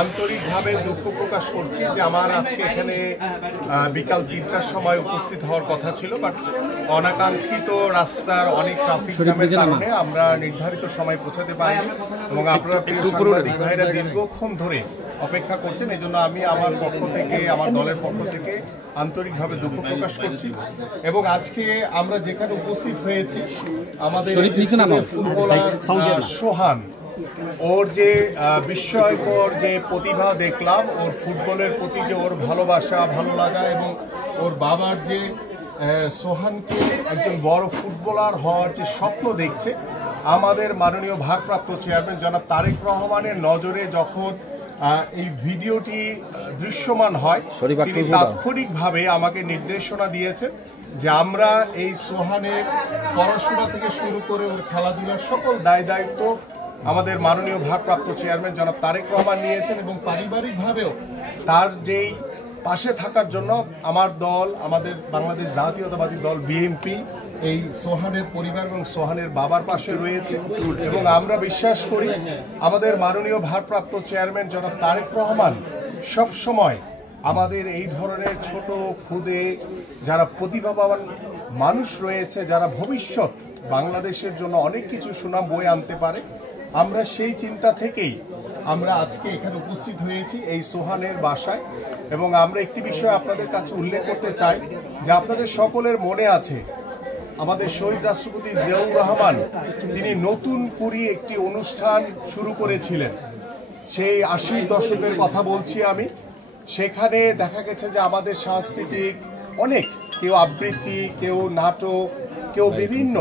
আন্তরিকভাবে দুঃখ প্রকাশ করছি যে আমার আজকে এখানে বিকাল ৩টার সময় উপস্থিত হওয়ার কথা ছিল, বাট অনাকাঙ্ক্ষিত রাস্তার অনেক ট্রাফিক জ্যামের কারণে আমরা নির্ধারিত সময় পৌঁছাতে পারিনি এবং আপনারা প্রিয় সাংবাদিক ভাইরা দীর্ঘক্ষণ ধরে অপেক্ষা করছেন। এই জন্য আমি আমার পক্ষ থেকে, আমার দলের পক্ষ থেকে আন্তরিকভাবে দুঃখ প্রকাশ করছি। এবং আজকে আমরা যেখানে উপস্থিত হয়েছি, আমাদের ফুটবলার সোহান, ওর যে বিস্ময়কর যে প্রতিভা দেখলাম, ওর ফুটবলের প্রতি যে ওর ভালোবাসা, ভালো লাগা এবং ওর বাবার যে সোহানকে একজন বড় ফুটবলার হওয়ার যে স্বপ্ন দেখছে, আমাদের মাননীয় ভারপ্রাপ্ত চেয়ারম্যান জনাব তারেক রহমানের নজরে যখন এই ভিডিওটি দৃশ্যমান হয়, তিনি তাৎক্ষণিকভাবে আমাকে নির্দেশনা দিয়েছেন যে আমরা এই সোহানের পড়াশোনা থেকে শুরু করে ওর খেলাধুলার সকল দায় দায়িত্ব আমাদের মাননীয় ভারপ্রাপ্ত চেয়ারম্যান জনাব তারেক রহমান নিয়েছেন এবং পারিবারিকভাবেও তার যেই পাশে থাকার জন্য আমার দল, আমাদের বাংলাদেশ জাতীয়তাবাদী দল বিএনপি এই সোহানের পরিবার এবং সোহানের বাবার পাশে রয়েছে। এবং আমরা বিশ্বাস করি আমাদের মাননীয় ভারপ্রাপ্ত চেয়ারম্যান জনাব তারেক রহমান সব সময় আমাদের এই ধরনের ছোট ক্ষুদে যারা প্রতিভাবান মানুষ রয়েছে, যারা ভবিষ্যৎ বাংলাদেশের জন্য অনেক কিছু সুনাম বয়ে আনতে পারে, আমরা সেই চিন্তা থেকেই আমরা আজকে এখানে উপস্থিত হয়েছি এই সোহানের বাসায়। এবং আমরা একটি বিষয় আপনাদের কাছে উল্লেখ করতে চাই যে আপনাদের সকলের মনে আছে আমাদের শহীদ রাষ্ট্রপতি জিয়াউর রহমান তিনি নতুন করে একটি অনুষ্ঠান শুরু করেছিলেন, সেই ৮০ দশকের কথা বলছি আমি। সেখানে দেখা গেছে যে আমাদের সাংস্কৃতিক অনেক, কেউ আবৃত্তি, কেউ নাটক, কেউ বিভিন্ন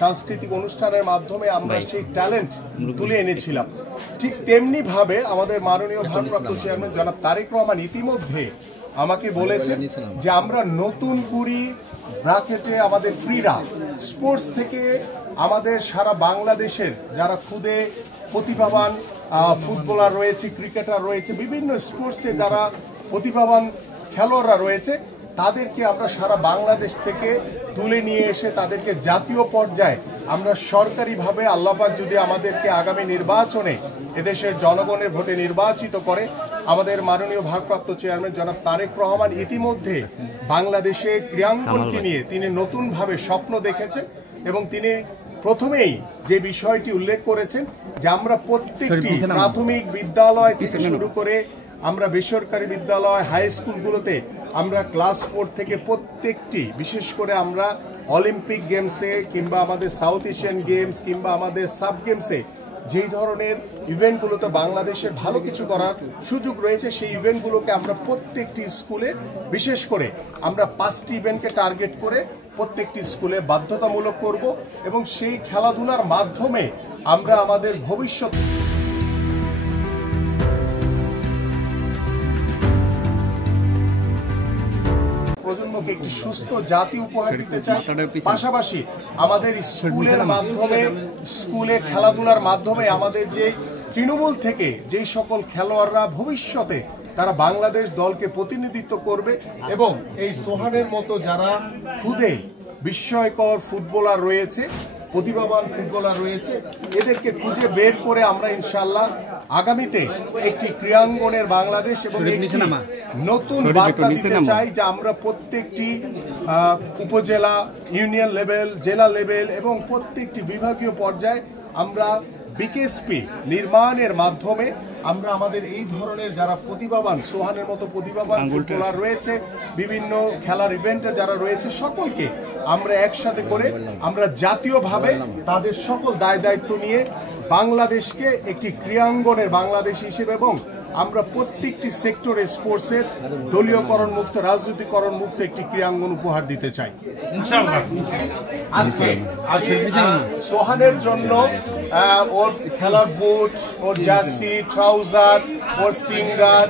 সাংস্কৃতিক অনুষ্ঠানের মাধ্যমে আমরা সেই ট্যালেন্ট তুলে এনেছিলাম। ঠিক তেমনি ভাবে আমাদের মাননীয় ভারপ্রাপ্ত চেয়ারম্যান জনাব তারেক রহমান ইতিমধ্যে আমাকে বলেছেন যে আমরা নতুন করে ব্র্যাকেটে আমাদের ক্রীড়া স্পোর্টস থেকে আমাদের সারা বাংলাদেশের যারা খুদে প্রতিভাবান ফুটবলার রয়েছে, ক্রিকেটার রয়েছে, বিভিন্ন স্পোর্টসে যারা প্রতিভাবান খেলোয়াড়রা রয়েছে, তাদেরকে আমরা সারা বাংলাদেশ থেকে তুলে নিয়ে এসে তাদেরকে জাতীয় পর্যায়ে আমরা সরকারিভাবে, আল্লাহ পাক যদি আমাদেরকে আগামী নির্বাচনে এদেশের জনগণের ভোটে নির্বাচিত করে, আমাদের মাননীয় ভারপ্রাপ্ত চেয়ারম্যান জনাব তারেক রহমান ইতিমধ্যে বাংলাদেশে ক্রীড়াঙ্গনকে নিয়ে তিনি নতুনভাবে স্বপ্ন দেখেছেন এবং তিনি প্রথমেই যে বিষয়টি উল্লেখ করেছেন যে আমরা প্রত্যেকটি প্রাথমিক বিদ্যালয় থেকে শুরু করে আমরা বেসরকারি বিদ্যালয়, হাই স্কুলগুলোতে আমরা ক্লাস 4 থেকে প্রত্যেকটি, বিশেষ করে আমরা অলিম্পিক গেমসে কিংবা আমাদের সাউথ এশিয়ান গেমস কিংবা আমাদের সাব গেমসে যেই ধরনের ইভেন্টগুলোতে বাংলাদেশের ভালো কিছু করার সুযোগ রয়েছে, সেই ইভেন্টগুলোকে আমরা প্রত্যেকটি স্কুলে, বিশেষ করে আমরা 5টি ইভেন্টকে টার্গেট করে প্রত্যেকটি স্কুলে বাধ্যতামূলক করব এবং সেই খেলাধুলার মাধ্যমে আমরা আমাদের ভবিষ্যৎ প্রজন্মকে একটি সুস্থ জাতি উপহার দিতে চাই। পাশাপাশি আমাদের স্কুলের মাধ্যমে, স্কুলে খেলাধুলার মাধ্যমে আমাদের যে তৃণমূল থেকে যেই সকল খেলোয়াড়রা ভবিষ্যতে তারা বাংলাদেশ দলকে প্রতিনিধিত্ব করবে এবং এই সোহানের মতো যারা খুদে বিস্ময়কর ফুটবলার রয়েছে, প্রতিভাবান ফুটবলার রয়েছে, এদেরকে খুঁজে বের করে আমরা ইনশাআল্লাহ আগামীতে একটি ক্রীড়াঙ্গনের বাংলাদেশ এবং একটি নতুন বার্তা দিতে চাই যে আমরা প্রত্যেকটি উপজেলা, ইউনিয়ন লেভেল, জেলা লেভেল এবং প্রত্যেকটি বিভাগীয় পর্যায়ে আমরা বিকেএসপি নির্মাণের মাধ্যমে আমরা আমাদের এই ধরনের যারা প্রতিভাবান, সোহানের মতো প্রতিভাবান ফুটবলার রয়েছে, বিভিন্ন খেলার ইভেন্টে যারা রয়েছে, সকলকে আমরা একসাথে করে আমরা জাতীয়ভাবে তাদের সকল দায় দায়িত্ব নিয়ে বাংলাদেশকে একটি ক্রীড়াঙ্গনের বাংলাদেশ হিসেবে এবং আমরা প্রত্যেকটি সেক্টরে স্পোর্টসের দলীয়করণ মুক্ত, রাজনীতিকরণ মুক্ত একটি ক্রীড়াঙ্গন উপহার দিতে চাই আজকে। সোহানের জন্য ওর খেলার বুট, ওর জার্সি, ট্রাউজার, ওর সিঙ্গার,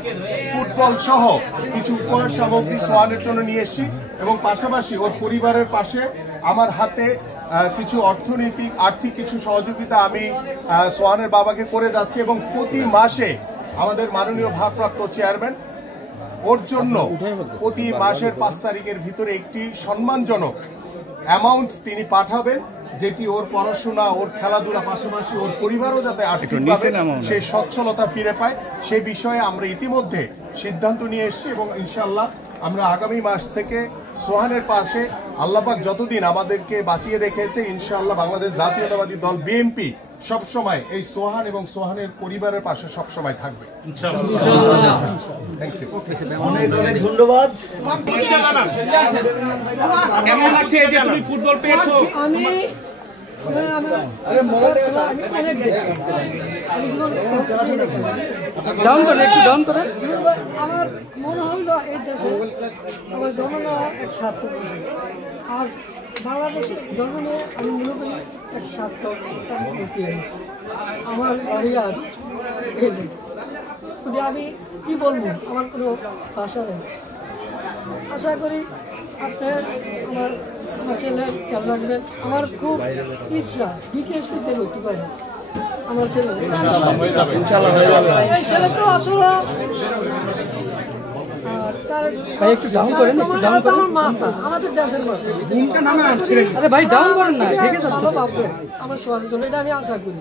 ফুটবল সহ কিছু উপহার সামগ্রী সোহানের জন্য নিয়ে এসেছি এবং পাশাপাশি ওর পরিবারের পাশে আমার হাতে কিছু আর্থিক কিছু সহযোগিতা আমি সোহানের বাবাকে করে যাচ্ছি এবং প্রতি মাসে আমাদের মাননীয় ভারপ্রাপ্ত চেয়ারম্যান ওর জন্য প্রতি মাসের 5 তারিখের ভিতরে একটি সম্মানজনক অ্যামাউন্ট তিনি পাঠাবেন যেটি ওর পড়াশোনা, ওর খেলাধুলা, পাশাপাশি ওর পরিবারও যাতে আর্থিকভাবে সেই সচ্ছলতা ফিরে পায়, সে বিষয়ে আমরা ইতিমধ্যে সিদ্ধান্ত নিয়ে এসেছি এবং ইনশাআল্লাহ আমরা আগামী মাস থেকে সোহানের পাশে আল্লাহ পাক যতদিন আমাদেরকে বাঁচিয়ে রেখেছে ইনশাআল্লাহ বাংলাদেশ জাতীয়তাবাদী দল বিএনপি সবসময় এই সোহান এবং সোহানের পরিবারের পাশে সবসময় থাকবে। ধন্যবাদ। কেমন লাগছে এই যে তুমি ফুটবল পেয়েছো? আমি অনেক দেখছি, আমার মনে হইল এই দেশে আমার জন্ম নেওয়া এক সার্থক বিষয়। আজ বাংলাদেশে জন্ম নিয়ে আমি মনে করি এক সার্থক। আমার বাড়ি আজ কিন্তু আমি কি বলবো, আমার কোনো ভাষা নেই। আশা করি আপনার আমার ছেলের খেয়াল রাখবেন। আমার খুব ইচ্ছা বিকেএসপিতে হতে পারে আমার ছেলে। এই ছেলে তো আসলে আমার মাতা, আমাদের দেশের মাতা। ভালো ভাববে আমার সোহান জন্য, এটা আমি আশা করি।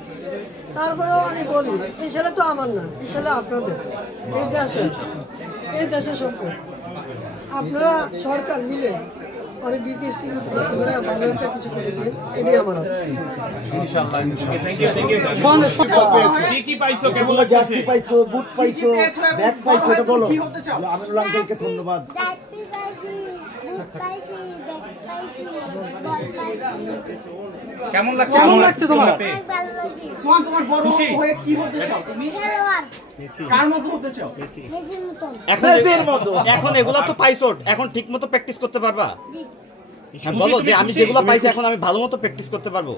তারপরেও আমি বলি এই ছেলে তো আমার না, এই ছেলে আপনাদের, এই দেশের সম্পদ। আপনারা সরকার মিলে অনেক বিকেএসপি করতে পারে, ভালো একটা কিছু করে দিন, এটাই আমার আছে। জার্সি পাইছো, বুট পাইছো, ব্যাগ পাইছো, এটা বলো। আমিনুল আঙ্কেলকে ধন্যবাদ। কেমন লাগছে? কেমন লাগছে তোমার? সোহান, তোমার বড় হয়ে কি হতে চাও তুমি? কার মতো হতে চাও? মেসির মতো। এখন এগুলা তো পাইছো, এখন ঠিক মতো প্র্যাকটিস করতে পারবা? হ্যাঁ বলো যে আমি যেগুলো পাইছি এখন আমি ভালো মতো প্র্যাকটিস করতে পারবো।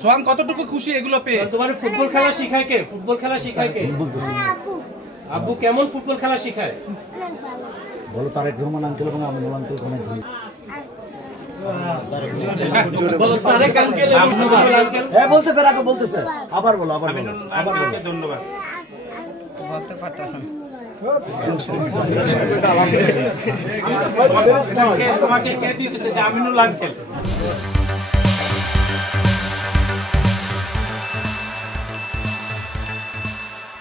সোহান কতটুকু খুশি এগুলো পেয়ে? তোমার ফুটবল খেলা শিখায় কে? ফুটবল খেলা শিখায় কে? আব্বু কেমন ফুটবল খেলা শিখায়? বলো তারেক রহমান আঙ্কেল এবং আমিনুল আঙ্কেল অনেক ধন্যবাদ। হ্যাঁ বলতেছে, রাখো বলতেছে, আবার বলো, আবার বলো, আবার বলো। ধন্যবাদ। তোমাকে কে দিয়েছে? আমিনুল আঙ্কেল।